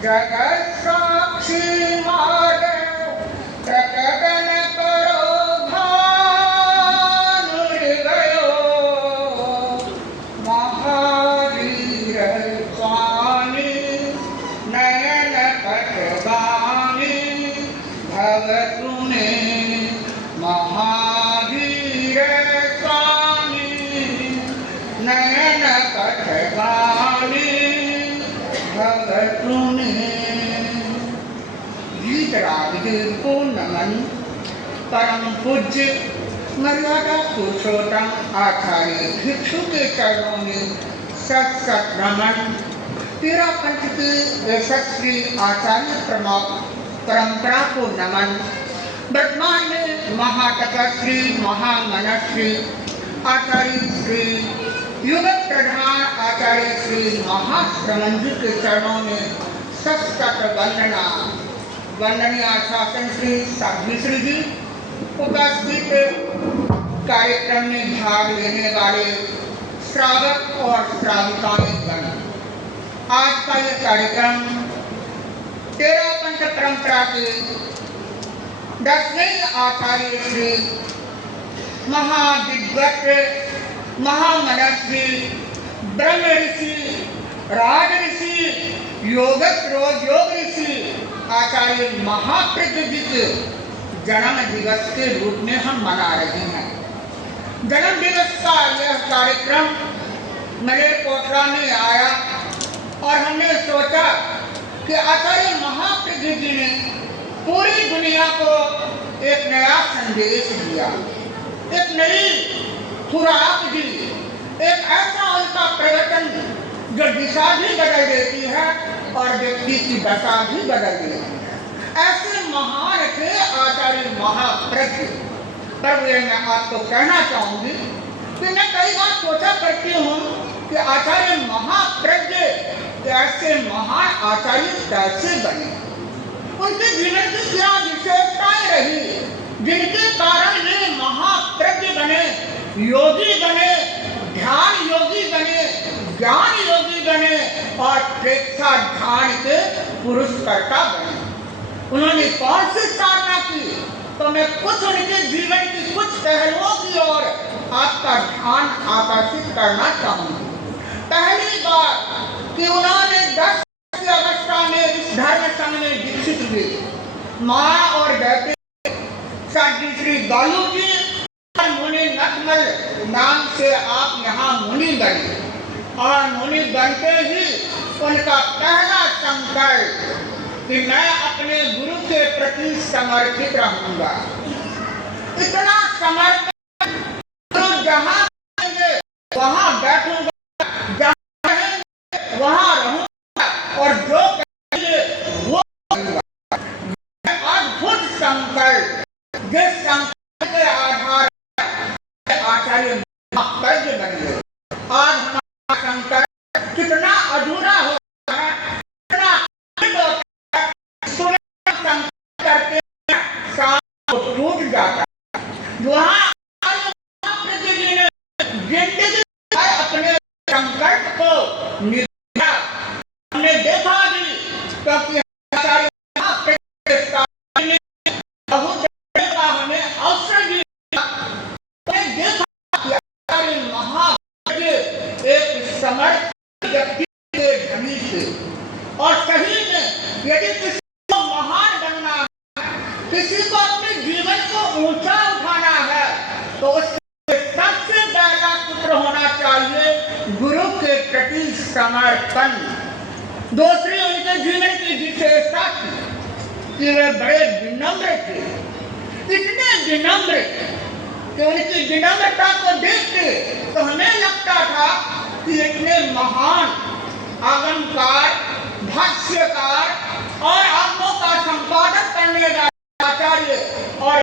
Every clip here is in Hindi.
जगत साक्षी महादेव प्रकटन करो भान गयो महावीर स्वामी नयन कटवाणी भगतु में महावीर स्वामी नयन कटवाणी भगतु गीत रागदेव को नमन। परम पूज्य मर्यादा पुरुषोत्तम आचार्य भिक्षु के चरणों में सत सत नमन। तेरा पंच के यशस्वी आचार्य परंपरा को नमन। वर्तमान में महातपस्वी महामनस्वी आचार्य श्री युग प्रधान आचार्य श्री महाश्रमण जी के चरणों में सत वंदना। वंदनीय शासन श्री साध्वी जी, उपस्थित कार्यक्रम में भाग लेने वाले श्रावक और श्राविकाएं गण, आज का ये कार्यक्रम 13 पंच परंपरा के 10वें आचार्य श्री महादिग्गज महामनस्वी ब्रह्म ऋषि राज ऋषि योग ऋषि आचार्य महाप्रज्ञ जी के जन्म दिवस के रूप में हम मना रहे हैं। जन्म दिवस का यह कार्यक्रम मेरे कोटला में आया और हमने सोचा कि आचार्य महाप्रज्ञ जी ने पूरी दुनिया को एक नया संदेश दिया, एक नई खुराक दी, एक ऐसा उनका प्रवचन जो दिशा भी बदल देती है और व्यक्ति की दशा भी बदल देती है। ऐसे महान थे आचार्य महाप्रज्ञ। तब मैं आपको कहना चाहूंगी कि मैं कई बार सोचा करती हूँ कि आचार्य महाप्रज्ञ ऐसे महान आचार्य कैसे बने, उनके जीवन की क्या विशेषताएं रही जिनके कारण वे महाप्रज्ञ बने, योगी बने, ध्यान योगी बने, ज्ञान योगी बने और प्रेक्षा ध्यान के पुरुषकर्ता बने। उन्होंने कौन सी साधना की, तो मैं कुछ उनके जीवन की कुछ पहलुओं की ओर आपका ध्यान आकर्षित करना चाहूंगी। पहली बात कि उन्होंने 10 की अवस्था में इस धर्म संघ में दीक्षित हुए। माँ और बेटे श्री गालू जी मुनि नटमल नाम से आप यहाँ मुनि बने और मुनि बनते ही उनका पहला संकल्प कि मैं अपने गुरु के प्रति समर्पित रहूंगा। इतना समर्पण, गुरु जहाँ रहेंगे वहाँ बैठूंगा, जहाँ रहेंगे वहाँ रहूंगा और जो कहेंगे वो करूंगा। अद्भुत संकल्प, जिस संकल्प के आधार आचार्य महाप्रज्ञ बन गए। आज हमारा संकल्प कितना अधूरा हो है, कितना संकल्प करके टूट जाता है। वहाँ महाप्रज्ञ जी ने जिंदगी अपने संकल्प को निभाया। हमने देखा भी क्योंकि आचार्य महाप्रज्ञ ने बहुत हमें अवसर दिया। एक समर्थ व्यक्ति के धनी थे और सही में यदि किसी को महान बनना है, किसी को अपने जीवन को ऊंचा उठाना है, तो उसके सबसे पहला सूत्र होना चाहिए गुरु के प्रति समर्पण। दूसरी उनके जीवन की विशेषता थी कि वे बड़े विनम्र थे, इतने विनम्र कि उनकी विनम्रता को देखते तो हमें लगता था कि इतने महान आगमकार, भाष्यकार और आगमों का संपादन करने वाले आचार्य और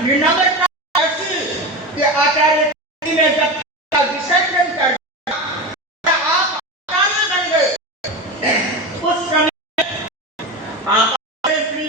विनम्रता ऐसी कि आचार्य ने जब विसर्जन कर आप आचार्य बन गए। उस समय आचार्य श्री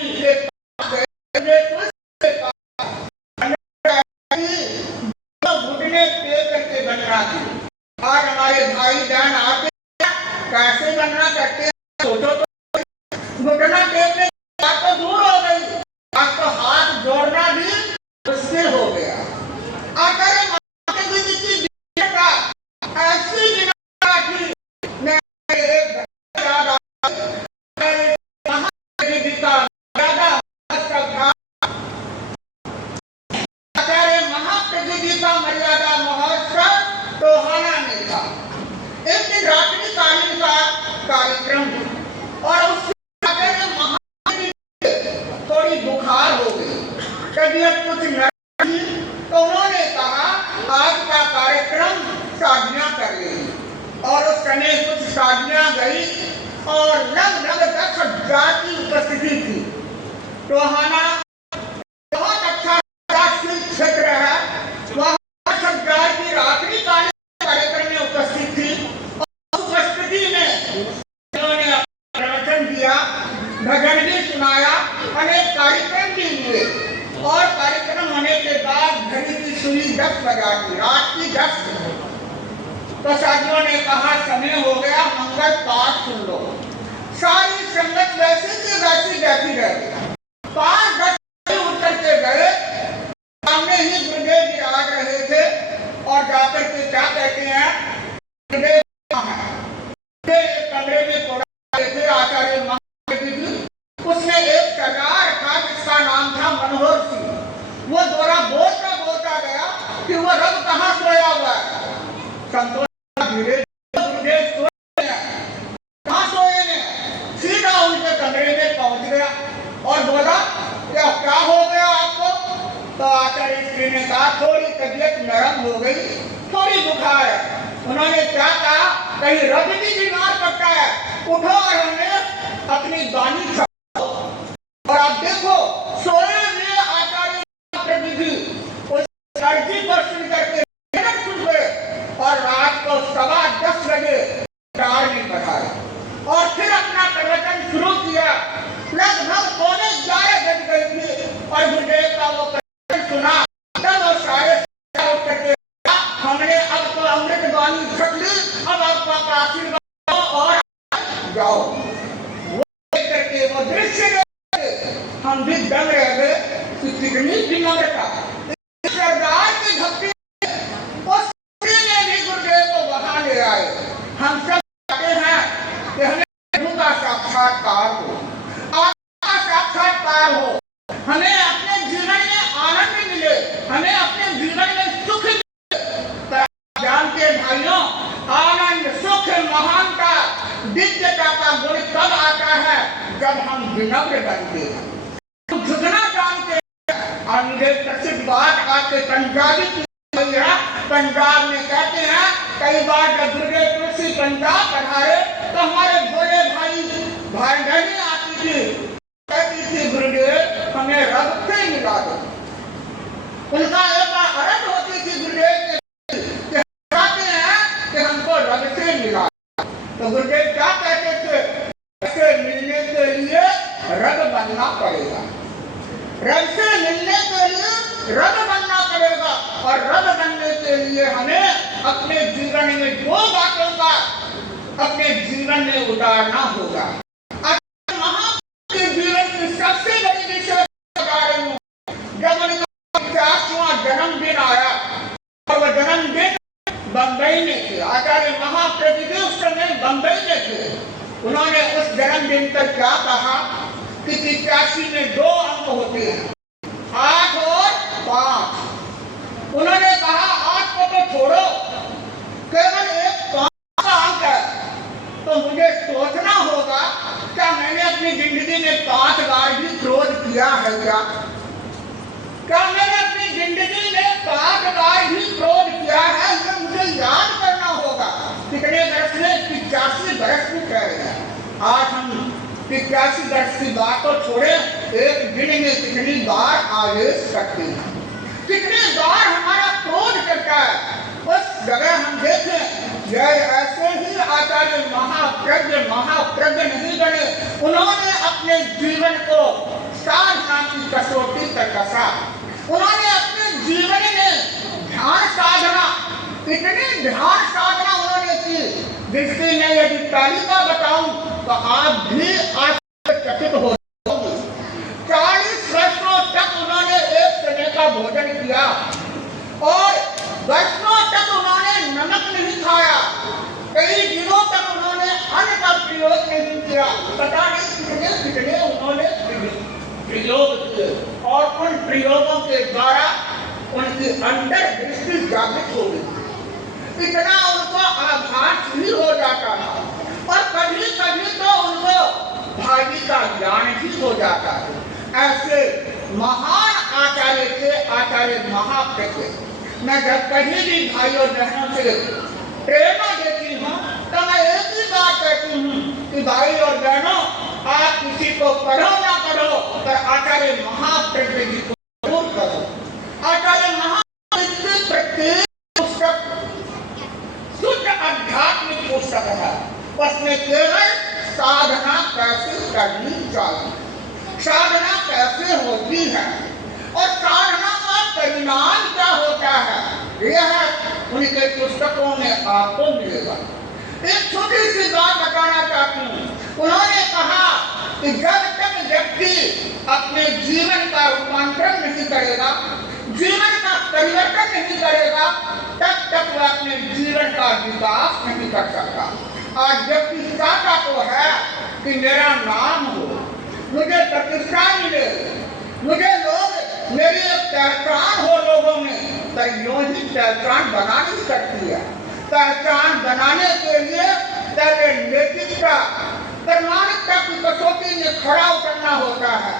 गीता मर्यादा महोत्सव, आचार्य महाप्रभु गीता मर्यादा महोत्सव टोहाना में था। एक दिन रात्रि कालीन का कार्यक्रम और उसके थोड़ी बुखार हो गई, तबीयत कुछ नरम थी, तो उन्होंने कहा आज का कार्यक्रम शादियां कर लेंगे। और उस समय कुछ शादियां गई और लगभग 10,000 की उपस्थिति थी। टोहाना बहुत अच्छा क्षेत्र है, वह 10,000 की रात्रि कालीन कार्यक्रम में उपस्थित थी। और उपस्थिति में उन्होंने प्रवचन दिया, भजन भी सुनाया, अनेक कार्यक्रम भी हुए। और कार्यक्रम होने के बाद घड़ी की सुई 10 बजा दी, रात की 10। तो साथियों ने कहा समय हो गया, मंगल पाठ सुन लो। सारी संगत वैसी की वैसी बैठी रही। 5-10 उठ करके गए, सामने ही गुरुदेव विराज रहे थे और जाकर के क्या कहते हैं, गुरुदेव कमरे में पड़ा थे आचार्य महाप्रभु जी। उसने एक सरदार था जिसका नाम था मनोहर सिंह। वो द्वारा बोलता बोलता गया कि वो रब कहाँ सोया हुआ है। संतोष धीरे गुरुदेव सोए हैं, कहाँ सोए हैं, सीधा उनके कमरे में पहुंच गया और बोला क्या हो गया आपको। तो आचार्य श्री ने कहा थोड़ी तबीयत नरम हो गई, थोड़ी बुखार है। उन्होंने क्या कहा, कहीं रब भी बीमार पड़ता है, उठो और हमें अपनी बानी छाओ। और आप देखो सोए हुए आचार्य प्रभु जी उस अर्जी पर सुन करके सुन गए और रात को 10:15 बजे चार में पधारे और फिर अपना प्रवचन शुरू किया। लगभग 11:15 बज गई थी और गुरुदेव का वो प्रवचन सुना। तब वो सारे उठ करके हमने अब तो अमृत बानी छक ली, अब आपका आशीर्वाद और जाओ। वो देख करके वो दृश्य हम भी दंग रह गए कि कितनी विनम्रता। सरदार की भक्ति ने भी गुरुदेव को वहां ले आए। हम सब चाहते हैं कि हमें प्रभु का साक्षात्कार हो, आत्मा का साक्षात्कार हो, हमें अपने जीवन में आनंद मिले, हमें अपने जीवन में सुख मिले। जानते भाइयों, आनंद सुख महानता दिव्यता का गुण कब आता है, जब हम विनम्र बनते हैं, झुकना जानते हैं। और मुझे प्रसिद्ध बात आपके पंजाबी की है, पंजाब में कहते हैं कई बार जब गुरुदेव तुलसी पंजाब पधारे तो हमारे भोले भाई बहनें आती थी, कहती थी गुरुदेव हमें रब से मिला दो। उनका एक अर्थ होती थी गुरुदेव के कहते हैं कि हमको रब से मिला। तो गुरुदेव क्या कहते थे, ऐसे मिलने के लिए रब बनना पड़ेगा, रब से मिलने के लिए रब बनना पड़ेगा। और रब बनने के लिए हमें अपने जीवन में 2 बातों का अपने जीवन में उतारना होगा। महाप्रभु जीवन की सबसे बड़ी विशेषता बता रही हूँ। जब उनका 50वां जन्मदिन आया और वह जन्मदिन बंबई में थे, आचार्य महाप्रभु जी उस समय बंबई में थे। उन्होंने उस जन्मदिन पर क्या कहा कि 81 में 2 अंक होते हैं, 8 और 5। उन्होंने कहा 8 को तो छोड़ो, केवल एक 5 का अंक है। तो मुझे सोचना होगा क्या मैंने अपनी जिंदगी में 5 बार भी क्रोध किया है क्या मैंने अपनी जिंदगी में 5 बार भी क्रोध किया है, ये मुझे याद करना होगा। कितने वर्ष में 85 वर्ष भी कह रहे हैं। आज हम 85 वर्ष की बात को छोड़े, एक दिन में कितनी बार आवेश करते हैं, कितनी बार हमारा क्रोध करता है। उस जगह हम देखें, यह ऐसे ही आचार्य महाप्रज्ञ नहीं बने। उन्होंने अपने जीवन को साधना की कसौटी पर कसा। उन्होंने अपने जीवन में ध्यान साधना, इतनी ध्यान साधना उन्होंने की जिसकी मैं यदि तालिका बताऊं तो आप भी आश्चर्यचकित हो जाओगे। 40 वर्षों तक उन्होंने एक समय का भोजन किया और वर्षों तक उन्होंने नमक नहीं खाया। कई दिनों तक उन्होंने अन्न का प्रयोग नहीं किया। पता नहीं कितने उन्होंने प्रयोगों के द्वारा उनकी अंतर्दृष्टि जागृत हो गई। इतना उनको आभास भी हो जाता था और कभी कभी तो उनको भागी का ज्ञान ही हो जाता है। ऐसे महान आचार्य थे आचार्य महाप्रज्ञ। मैं जब कभी भी भाइयों बहनों से प्रेरणा देती हूँ तो मैं एक ही बात कहती हूँ कि भाई और बहनों, आप किसी को पढ़ो ना पढ़ो पर आचार्य महाप्रज्ञ जी को जरूर करो। आचार्य महाप्रज्ञ की प्रत्येक पुस्तक शुद्ध आध्यात्मिक पुस्तक है। उसमें केवल साधना कैसे करनी चाहिए, साधना कैसे होती है और साधना का परिणाम क्या होता है, यह उनके पुस्तकों में आपको मिलेगा। एक छोटी सी बात बताना चाहती हूँ। उन्होंने कहा कि जब तक व्यक्ति अपने जीवन का रूपांतरण नहीं करेगा, जीवन का परिवर्तन नहीं करेगा, तब तक वह अपने जीवन का विकास नहीं कर सकता। आज व्यक्ति चाहता तो है कि मेरा नाम हो, मुझे प्रतिष्ठा मिले, मुझे लोग मेरी एक पहचान हो लोगों में, पर यूं ही पहचान बना नहीं सकती है। पहचान बनाने के लिए पहले नैतिकता, प्रामाणिकता की कसौटी में खड़ा उतरना होता है।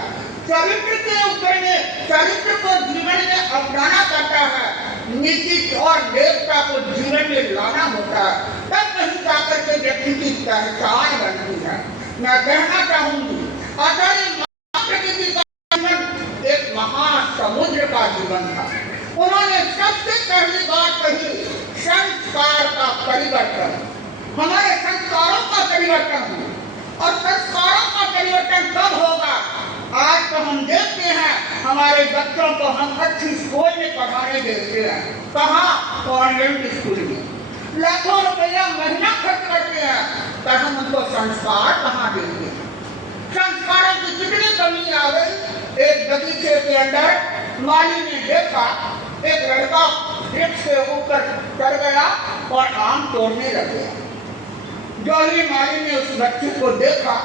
चरित्र के उतरने, चरित्र को जीवन में अपनाना पड़ता है, नीति और देवता को जीवन में लाना होता है, तब कहीं जाकर के व्यक्ति की पहचान बनती है। मैं कहना चाहूंगी आचार्य महाप्रज्ञ जी का जीवन एक महासमुद्र का जीवन था। उन्होंने सबसे पहली बात कही, संस्कार का परिवर्तन। हमारे संस्कारों का परिवर्तन हो और संस्कारों का परिवर्तन कब होगा? आज तो हम देखते हैं हमारे बच्चों को हम अच्छी स्कूल में पढ़ाने देते हैं, कहाँ? कॉन्वेंट स्कूल में लाखों रुपया महीना खर्च करते हैं, पर हम उनको संस्कार कहाँ देंगे? संस्कारों की कितनी कमी आ गई। एक बगीचे के अंदर माली ने देखा एक लड़का वृक्ष के ऊपर चढ़ गया और आम तोड़ने लग गया। जो ही माली ने उस बच्चे को देखा,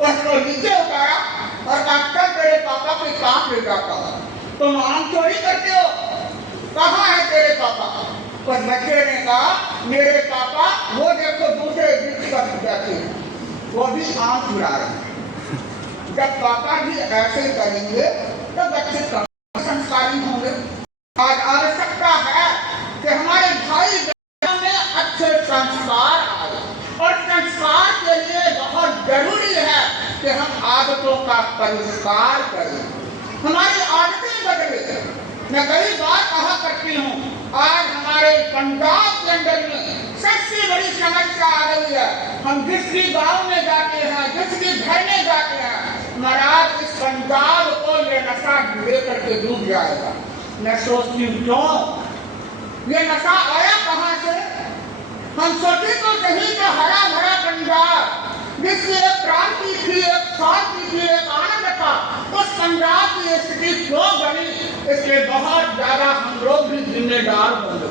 उसको नीचे उतारा और कहा तेरे पापा के काम ले जाता है, तुम आम चोरी करते हो, कहाँ है तेरे पापा? पर बच्चे ने कहा मेरे पापा वो देखो दूसरे वृक्ष पर बैठे हैं, वो भी आम चुरा रहे हैं। जब पापा भी ऐसे करेंगे तो बच्चे कहाँ संस्कारी होंगे? आज आवश्यकता है कि हमारे भाई बहनों में अच्छे संस्कार आए और संस्कार के लिए बहुत जरूरी है कि हम आदतों का परिष्कार करें, हमारी आदतें बदले। मैं कई बार कहा करती हूँ, आज हमारे पंजाब के अंदर में सबसे बड़ी समस्या आ गई है। हम जिस भी गांव में जाते हैं, जिस भी घर में जाते हैं, महाराज इस पंजाब को ये नशा लेकर के डूब जाएगा। मैं सोचती हूँ क्यों ये नशा आया कहाँ से? हम सोचे तो सही कि हरा भरा पंजाब जिसकी एक क्रांति थी, एक शांति थी, एक आनंद था, उस पंजाब की स्थिति क्यों बनी? इसलिए बहुत ज्यादा हम लोग भी जिम्मेदार होंगे।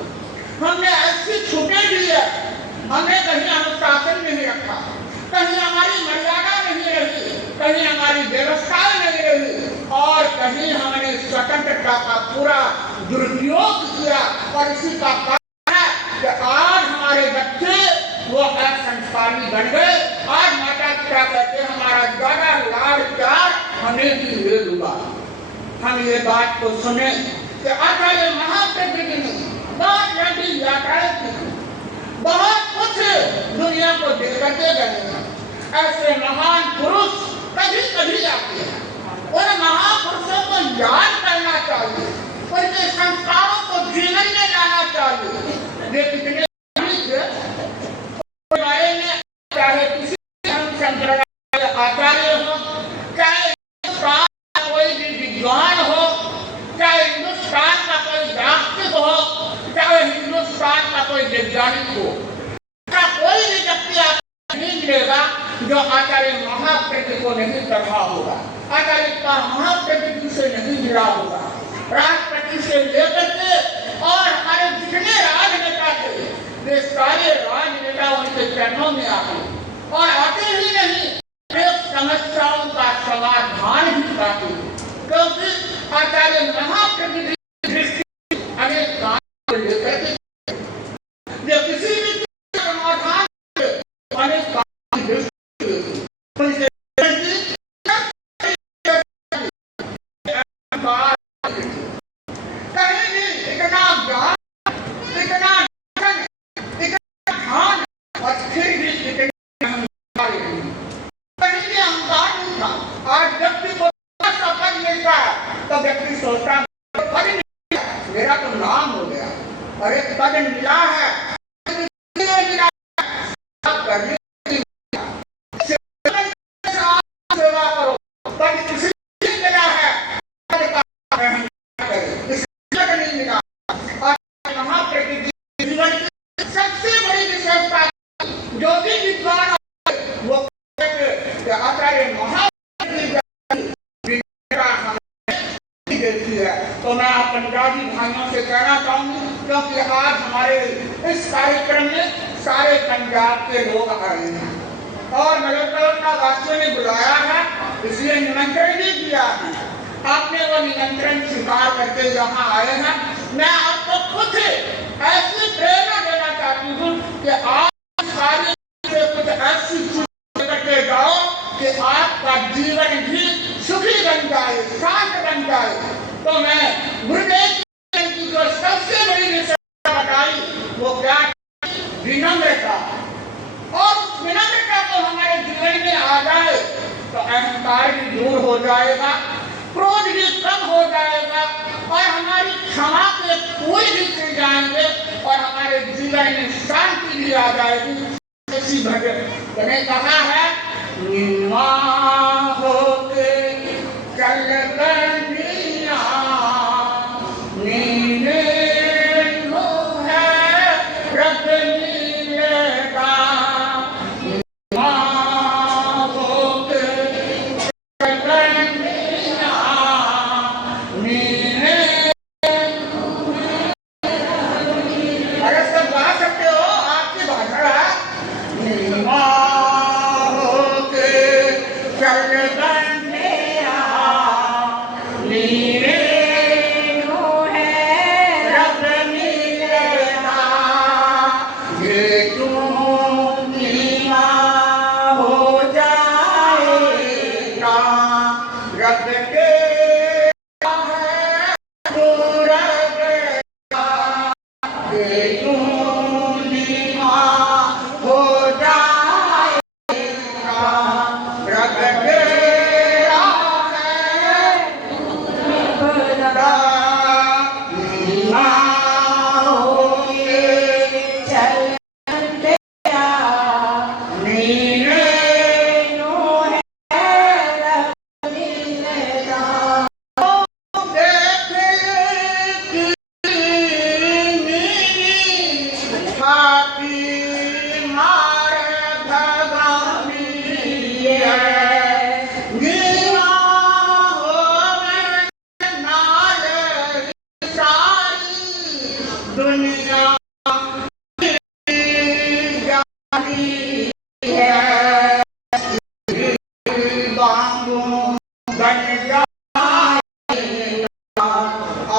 हमने ऐसी छूटें दी है, हमने कहीं अनुशासन नहीं रखा, कहीं हमारी मर्यादा नहीं रही, कहीं हमारी व्यवस्थाएं नहीं रही और कहीं हमने स्वतंत्रता का पूरा दुरुपयोग किया। और इसी का कारण है कि आज हमारे बच्चे वो असंस्कारी बन गए। आज माता पिता कहते हमारा ज्यादा लाड़ प्यार हमें भी ले लूंगा। हम ये बात को सुने कि आचार्य महाप्रज्ञ जी ने बहुत लंबी यात्राएं की, बहुत कुछ दुनिया को दे करके गए हैं। ऐसे महान पुरुष कभी कभी आते हैं, उन महापुरुषों को याद करना चाहिए, उनके संस्कारों को जीवन में लाना चाहिए। वे कितने बारे में चाहे किसी संप्रदाय आचार्य हो, चाहे हिंदुस्तान का कोई भी विद्वान हो, चाहे हिंदुस्तान का कोई दार्शनिक हो, चाहे हिंदुस्तान का कोई वैज्ञानिक हो, कोई भी व्यक्ति नहीं मिलेगा जो आचार्य महाप्रज्ञ को नहीं पढ़ा होगा, आचार्य महाप्रज्ञ जी से नहीं जुड़ा होगा। राष्ट्रपति से लेकर के और हमारे जितने राजनेता थे, वे सारे राजनेता उनके चरणों में आते और आते ही नहीं, समस्याओं का समाधान भी पाते, क्योंकि आचार्य तो व्यक्ति सोचता है पद मिला, मेरा तो नाम हो गया। अरे पद मिला है, मिला करने सेवा करो, पद किसी मिला है, पद का नहीं मिला। और महाप्रकृति जीवन की सबसे बड़ी विशेषता जो भी विद्वान वो आचार्य देती है। तो मैं पंजाबी भाइयों से कहना चाहूंगी, क्योंकि आज हमारे इस कार्यक्रम में सारे पंजाब के लोग आए हैं और मलकपट्टा वासियों ने बुलाया है, इसलिए निमंत्रण भी दिया है। आपने वो निमंत्रण स्वीकार करके यहाँ आए हैं। मैं आपको खुद ऐसी प्रेरणा देना चाहती हूँ कि आप सारी से कुछ ऐसी चीज करके जाओ कि आपका जीवन भी सुखी बन जाए, शांत बन जाए। तो मैं गुरुदेव की जो सबसे बड़ी विशेषता बताई वो क्या, विनम्रता। और उस विनम्रता को हमारे जीवन में आ जाए तो अहंकार भी दूर हो जाएगा, क्रोध भी कम हो जाएगा और हमारी क्षमा के फूल भी खिल जाएंगे और हमारे जीवन में शांति भी आ जाएगी। इसी भगत ने कहा है, निमा होके चल बनिया नीले नो है रब नीलेगा, निमा होके चल बनिया नीले। अरे सब गा सकते हो, आपकी भाषा है। निमा होके चल बनिया नीले नो है रब नीलेगा, ये क्यों नीमा हो जाएगा, रब के है तू रब का, ये क्यों नीमा हो जाएगा, रब के दुनिया है बांगू बन जाएगा,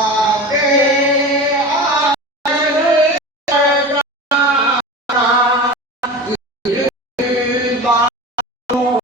आगे बांगू